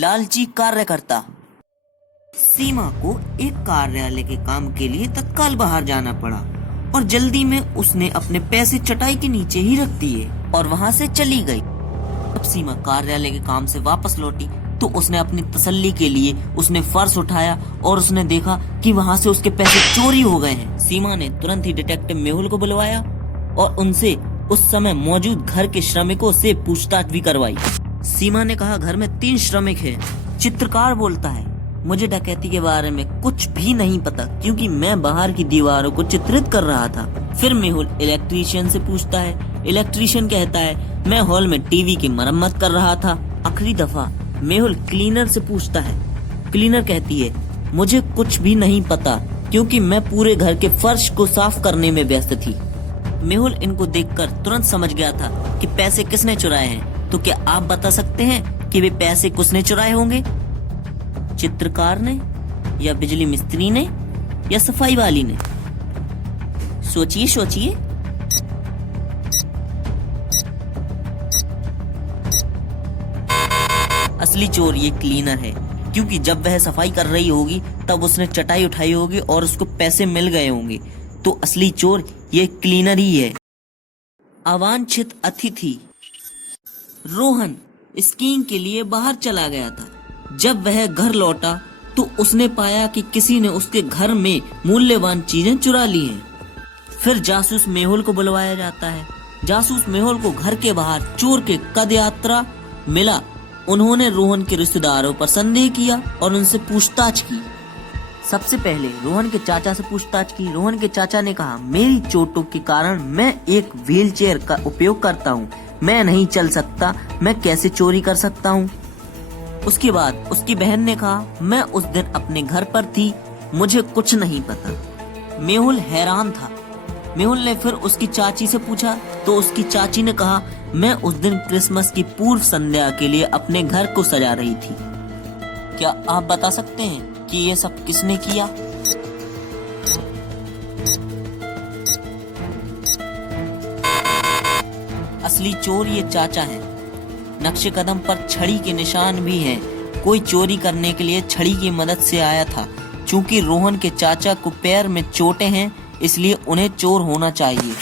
लालची कार्यकर्ता। सीमा को एक कार्यालय के काम के लिए तत्काल बाहर जाना पड़ा और जल्दी में उसने अपने पैसे चटाई के नीचे ही रख दिए और वहां से चली गई। जब सीमा कार्यालय के काम से वापस लौटी तो उसने अपनी तसल्ली के लिए उसने फर्श उठाया और उसने देखा कि वहां से उसके पैसे चोरी हो गए हैं। सीमा ने तुरंत ही डिटेक्टिव मेहुल को बुलवाया और उनसे उस समय मौजूद घर के श्रमिकों से पूछताछ भी करवाई। सीमा ने कहा, घर में 3 श्रमिक हैं। चित्रकार बोलता है, मुझे डकैती के बारे में कुछ भी नहीं पता क्योंकि मैं बाहर की दीवारों को चित्रित कर रहा था। फिर मेहुल इलेक्ट्रीशियन से पूछता है। इलेक्ट्रीशियन कहता है, मैं हॉल में टीवी की मरम्मत कर रहा था। आखिरी दफा मेहुल क्लीनर से पूछता है। क्लीनर कहती है, मुझे कुछ भी नहीं पता क्योंकि मैं पूरे घर के फर्श को साफ करने में व्यस्त थी। मेहुल इनको देखकर तुरंत समझ गया था कि पैसे किसने चुराए हैं। तो क्या आप बता सकते हैं कि वे पैसे किसने चुराए होंगे? चित्रकार ने, या बिजली मिस्त्री ने, या सफाई वाली ने? सोचिए सोचिए। असली चोर ये क्लीनर है क्योंकि जब वह सफाई कर रही होगी तब उसने चटाई उठाई होगी और उसको पैसे मिल गए होंगे। तो असली चोर ये क्लीनर ही है। अवांछित अतिथि। रोहन स्कीइंग के लिए बाहर चला गया था। जब वह घर लौटा तो उसने पाया कि किसी ने उसके घर में मूल्यवान चीजें चुरा ली हैं। फिर जासूस मेहुल को बुलवाया जाता है। जासूस मेहुल को घर के बाहर चोर के पदयात्रा मिला। उन्होंने रोहन के रिश्तेदारों पर संदेह किया और उनसे पूछताछ की। सबसे पहले रोहन के चाचा से पूछताछ की। रोहन के चाचा ने कहा, मेरी चोटों के कारण मैं एक व्हीलचेयर का उपयोग करता हूँ, मैं नहीं चल सकता, मैं कैसे चोरी कर सकता हूँ। उसके बाद उसकी बहन ने कहा, मैं उस दिन अपने घर पर थी, मुझे कुछ नहीं पता। मेहुल हैरान था। मेहुल ने फिर उसकी चाची से पूछा तो उसकी चाची ने कहा, मैं उस दिन क्रिसमस की पूर्व संध्या के लिए अपने घर को सजा रही थी। क्या आप बता सकते हैं कि ये सब किसने किया? असली चोर ये चाचा है। नक्शे कदम पर छड़ी के निशान भी हैं। कोई चोरी करने के लिए छड़ी की मदद से आया था। चूंकि रोहन के चाचा को पैर में चोटें हैं इसलिए उन्हें चोर होना चाहिए।